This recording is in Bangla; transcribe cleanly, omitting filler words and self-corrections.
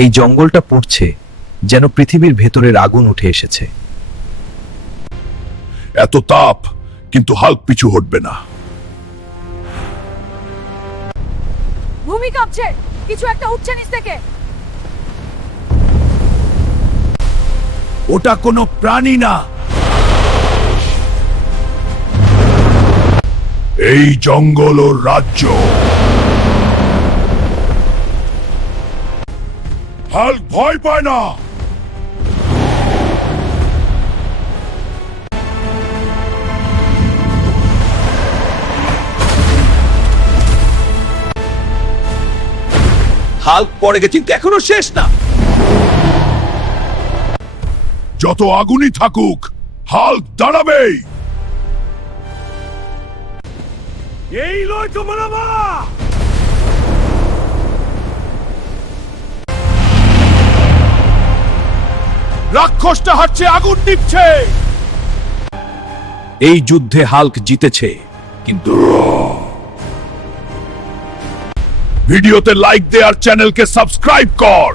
এই জঙ্গলটা পড়ছে যেন পৃথিবীর ভেতরের আগুন উঠে এসেছে। এত তাপ, কিন্তু হাল্ক পিছু হটবে না। ভূমি কাঁপছে, কিছু একটা উঠছে নিচ থেকে। ওটা কোনো প্রাণী না, এই জঙ্গল ওর রাজ্য। হাল্ক ভয় পায় না। হাল্ক পড়ে গেছে, কিন্তু এখনো শেষ না। যত আগুনই থাকুক, হাল্ক দাঁড়াবেই। এই লয় তো মানাবা। রাক্ষসটা হাঁটছে, আগুন নিচ্ছে। এই যুদ্ধে হাল্ক জিতেছে, কিন্তু ভিডিওতে লাইক দে আর চ্যানেলকে সাবস্ক্রাইব কর।